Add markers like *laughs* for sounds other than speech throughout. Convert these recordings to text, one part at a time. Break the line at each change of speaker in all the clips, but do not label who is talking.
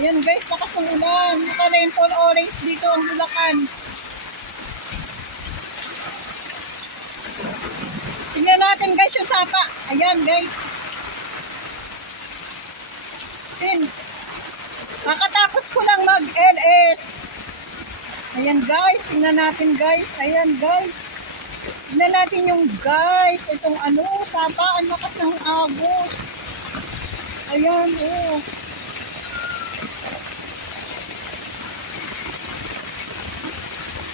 Ayan guys, lakas ang ulan. Naka-rainfall orange dito ang Bulacan. Tingnan natin guys yung sapa. Ayan guys. Tin. Kakatapos ko lang mag-LS. Ayan guys, tingnan natin guys. Ayan guys. Tingnan natin yung guys. Itong ano, sapa, ang lakas ng agos. Ayan, oh.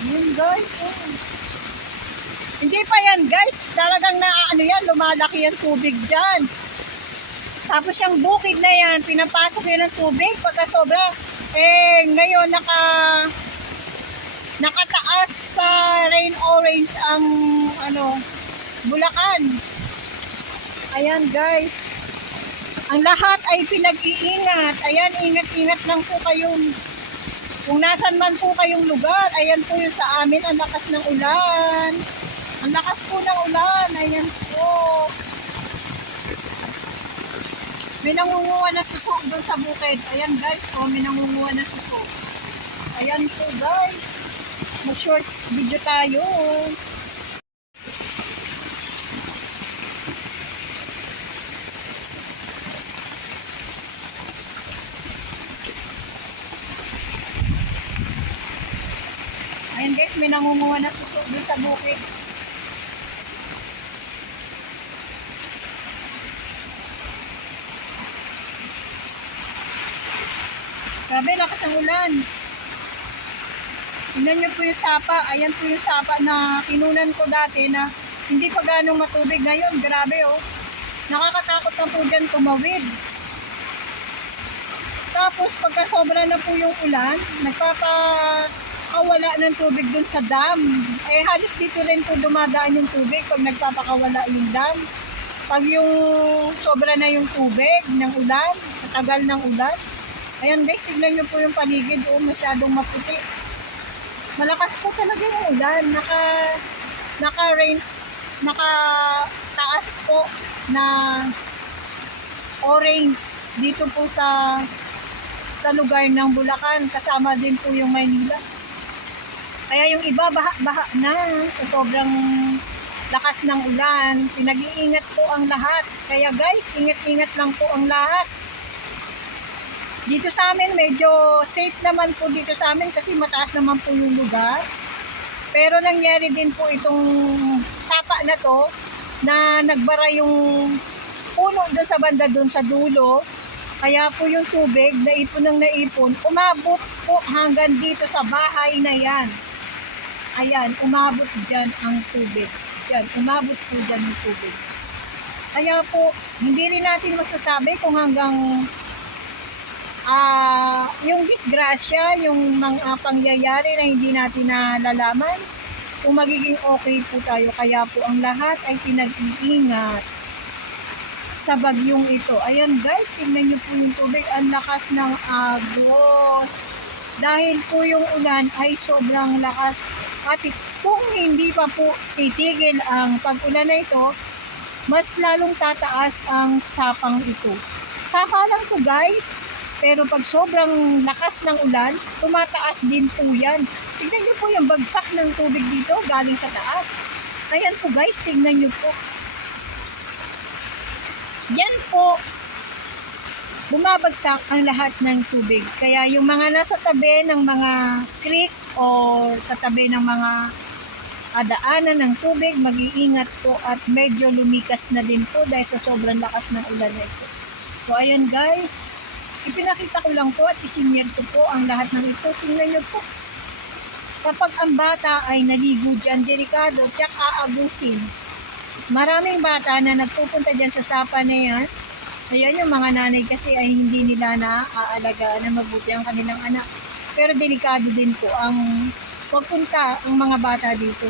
Ayan guys, oh. Hindi pa yan guys. Talagang na ano yan, lumalaki yung tubig dyan. Tapos yung bukid na yan, pinapasok yun ng tubig pagka sobra. Eh, ngayon naka nakataas sa rain orange ang ano, Bulacan. Ayan guys. Ang lahat ay pinag-iingat. Ayan, ingat-ingat lang po kayong kung nasan man po kayong lugar. Ayan po yung sa amin, ang lakas ng ulan. Ang lakas po ng ulan. Ayan po. May nangunguha na suso doon sa bukid. Ayan guys, oh, may nangunguha na suso. Ayan po guys. Mag-short video tayo. May nangunguha na suso sa bukid. Grabe, lakas ng ulan. Tingnan niyo po yung sapa. Ayan po yung sapa na kinunan ko dati na hindi pa ganong matubig ngayon. Grabe oh. Nakakatakot na po dyan tumawid. Tapos pagka sobra na po yung ulan, nagpapakawala ng tubig dun sa dam. Eh halos dito rin po dumadaan yung tubig pag nagpapakawala yung dam. Pag yung sobra na yung tubig ng ulan, katagal ng ulan, Ayan guys, tignan nyo po yung paligid. Oh, masyadong maputi. Malakas po talaga yung ulan. Naka, naka rain, naka taas po na orange dito po sa sa lugar ng Bulacan. Kasama din po yung Maynila. Kaya yung iba baha-baha na. Sa sobrang lakas ng ulan. Pinag-iingat po ang lahat. Kaya guys, ingat-ingat lang po ang lahat. Dito sa amin, medyo safe naman po dito sa amin kasi mataas naman po yung lugar. Pero nangyari din po itong sapa na to na nagbara yung puno doon sa banda doon sa dulo. Kaya po yung tubig, naipon ng naipon, umabot po hanggang dito sa bahay na yan. Ayan, umabot dyan ang tubig. Yan, umabot po dyan yung tubig. Kaya po, hindi rin natin masasabi kung hanggang ah yung disgrasya, yung mga pangyayari na hindi natin nalalaman, kung magiging okay po tayo. Kaya po ang lahat ay pinag-iingat sa bagyong ito. Ayan guys, tingnan niyo po yung tubig. Ang lakas ng agos. Dahil po yung ulan ay sobrang lakas. At kung hindi pa po titigil ang pag-ulan na ito, mas lalong tataas ang sapang ito. Sapa lang to guys, pero pag sobrang lakas ng ulan, tumataas din po yan. Tingnan nyo po yung bagsak ng tubig dito galing sa taas. Ayan po guys, tingnan nyo po. Yan po, bumabagsak ang lahat ng tubig. Kaya yung mga nasa tabi ng mga creek o sa tabi ng mga adaanan ng tubig, mag-iingat po at medyo lumikas na din po dahil sa sobrang lakas ng ulan na ito. So ayan guys, ipinakita ko lang po at isinyer ko po ang lahat ng ito. Tingnan nyo po. Kapag ang bata ay naligo dyan, delikado, tiyak aagusin. Maraming bata na nagpupunta dyan sa sapa na yan. Ayan yung mga nanay kasi ay hindi nila naaalaga na mabuti ang kanilang anak. Pero delikado din po ang pagpunta ang mga bata dito.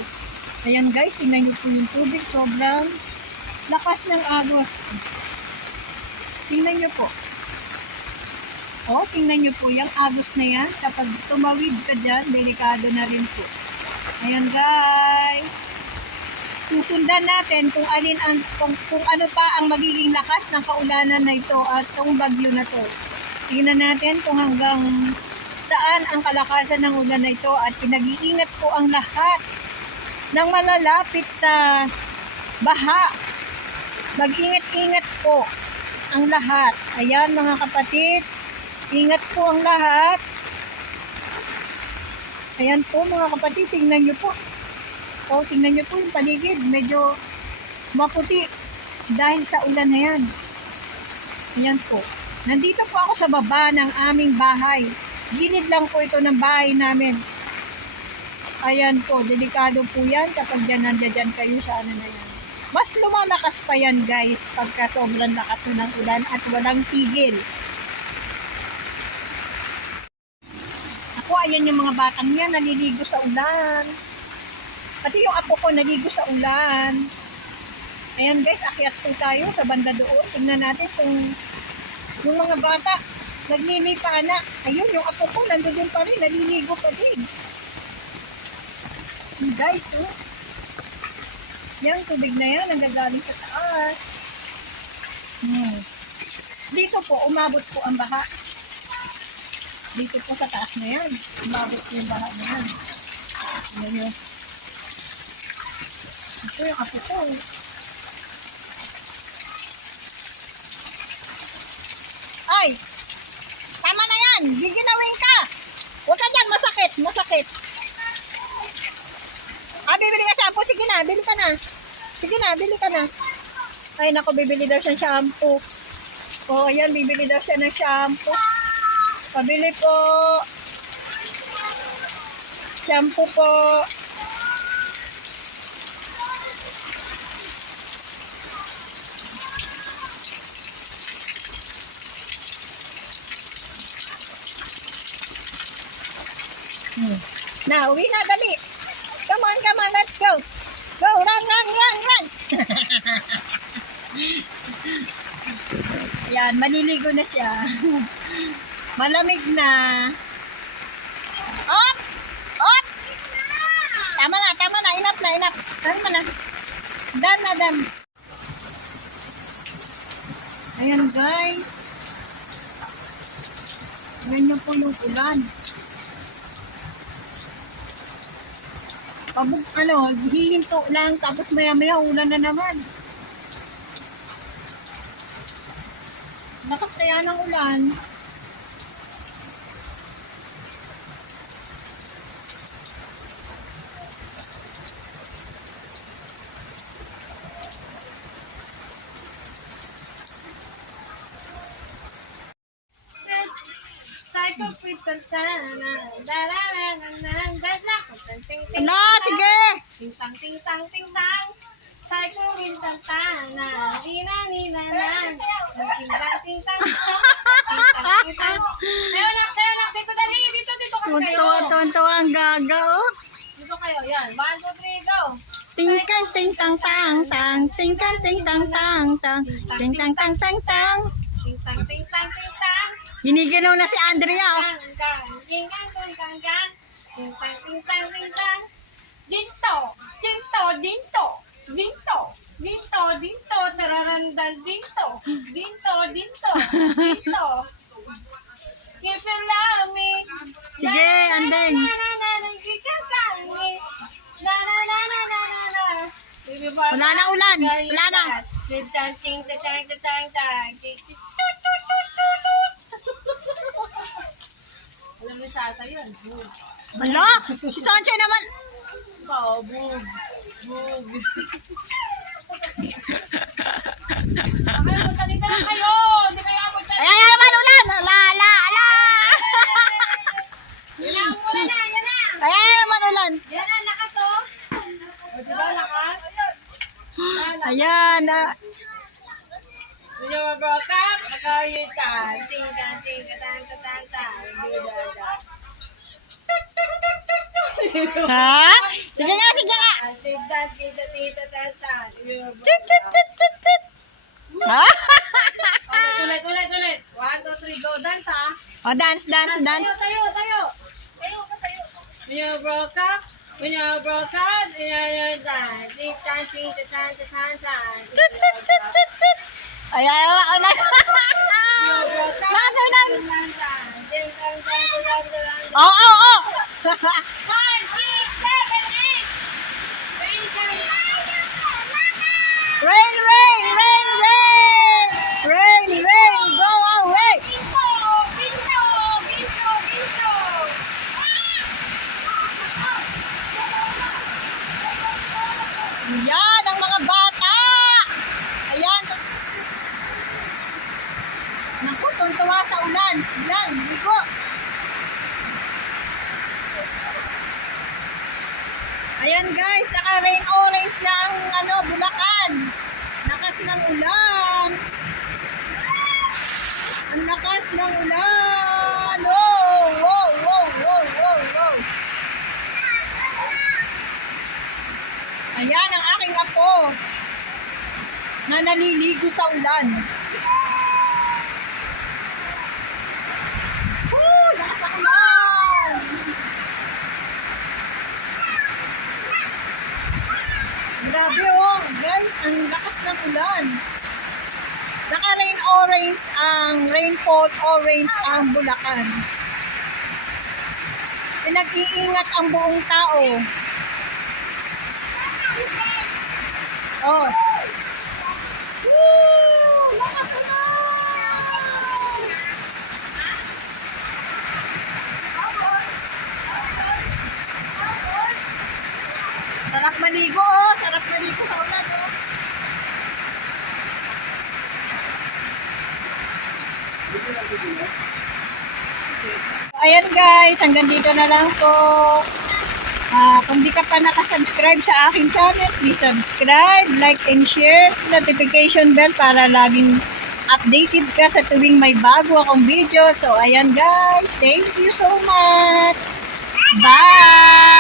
Ayan guys, tingnan nyo po yung tubig. Sobrang lakas ng agos. Tingnan nyo po. O, tingnan nyo po yung agos na yan. Kapag tumawid ka dyan, delikado na rin po. Ayan guys. Susundan natin kung alin ang kung, kung ano pa ang magiging lakas ng kaulanan na ito at itong bagyo na to. Tingnan natin kung hanggang saan ang kalakasan ng ulan na ito at pinag-iingat po ang lahat ng malalapit sa baha. Mag-ingat-ingat po ang lahat. Ayan mga kapatid, ingat po ang lahat. Ayan po mga kapatid, tingnan nyo po. O, tingnan nyo po yung paligid. Medyo maputi dahil sa ulan na yan. Ayan po. Nandito po ako sa baba ng aming bahay. Gilid lang po ito ng bahay namin. Ayan po, delikado po yan kapag dyan nandiyan kayo sa ano na yan. Mas lumalakas pa yan guys pagka sobrang lakas na ng ulan at walang tigil. Ako, ayan yung mga batang yan, naliligo sa ulan. Pati yung apo ko naligo sa ulan. Ayan guys, akyat po tayo sa banda doon. Tingnan natin kung yung mga bata naglilipa na. Ayun, yung apo ko nandoon pa rin, naliligo pa din. Yung Guys, oh. Yan, tubig na yan, nanggagaling sa taas. Hmm. Dito po, umabot po ang baha. Dito po sa taas na yan. Umabot po yung baha na yan. Ano yun? Ito yung apo ko. Ay! Tama na yan! Giginawin ka! Huwag ka dyan, masakit, masakit. Ah, bibili ka shampoo. Sige na, bili ka na. Sige na, bili ka na. Ay, nako, bibili daw siya shampoo. Oh, ayan, bibili daw siya ng shampoo. Pabili po. Shampoo po. Hmm. Na, uwi na, dali. Come on, come on, let's go. Go, run, run, run, run. *laughs* Yan, maniligo na siya. *laughs* Malamig na. Op! Op! Tama na, tama na. Enough na, enough. Tama na. Done na, done. Ayan, guys. Ganyan po yung ulan. Pabug, ano, hihinto lang, tapos maya-maya ulan na naman. Lakas ng ulan.
Crystal Sana. Da da da da da. Bad luck. Ting ting ting.
Na, sige!
Ting tang ting tang ting tang. Psycho Crystal Sana. Nina nan. Ting tang ting tang. Ting tang ting tang. Sayo na, sayo na. Dito dali. Dito, dito kasi kayo.
Tuntua-tuntua ang gaga, oh.
Dito kayo. Yan. One, two, three, go.
Tingkang ting tang tang tang tingkang ting tang tang tang ting tang tang tang tang Giniginaw na si Andrea oh.
Dinto. Dinto. Dinto. Dinto. Dinto. Dinto. Tararandan. Dinto. Dinto. Dinto. Dinto. If you love me.
Sige, andeng.
Na na bye.
Wala na ulan. Wala na.
Ting tang ting tang tang tang tang. Ting ting tut tut tut tut tut. Alam mo sa ata yun. Bug.
Hala, si Sanchez naman.
Oo, bug. Bug. Ay, punta dito lang kayo. Hindi kayo ako dyan.
Ay, ay, naman ulan. Ala, ala, ala.
Yan na, muna na. Yan na.
Ay, ay, naman ulan.
Yan na, lakas oh. O, di ba, lakas?
Ayan, ah.
Hindi nyo mabrota? Nakayita. Ting, tang, ting, katang, katang, tang. Budada.
Ha? Sige nga, sige nga.
Tita, tita, tang, tang.
Chut, chut, chut, chut, chut. Ha?
Ulit, ulit, ulit. One, two, three, go. Dance, ha?
O, dance, dance, dance.
Tayo, tayo, tayo. Tayo ka, tayo. Niyo, bro, ka? Binabrokan, inanadan. Tintan, tintan, tintan, tintan.
Tut, tut, tut, tut, tut. Ay, ay, ay, ay, ay. Nasa lang. Oo, oo, oo.
Five, six, seven, eight. Nine, ten.
Rain, rain, rain, rain. Rain, rain, go away.
Ginto, ginto, ginto, ginto.
Yan, ang mga bata. Ayan. Naku, tuntua sa ulan. Yan, ligo. Ayan guys, naka-rain orange na ang ano, Bulacan. Lakas ng ulan. Ang lakas ng ulan. Apo na naliligo sa ulan. Woo! Lakas! Grabe oh, guys, ang lakas ng ulan. Naka-rain orange ang rainfall orange ang Bulacan. Pinag-iingat ang buong tao. Oh. Sarap maligo oh, sarap maligo sa ulan oh. Ayan guys, hanggang dito na lang po. Ah, kung di ka pa nakasubscribe sa aking channel, please subscribe, like and share, notification bell para laging updated ka sa tuwing may bago akong video. So, ayan guys, thank you so much. Bye!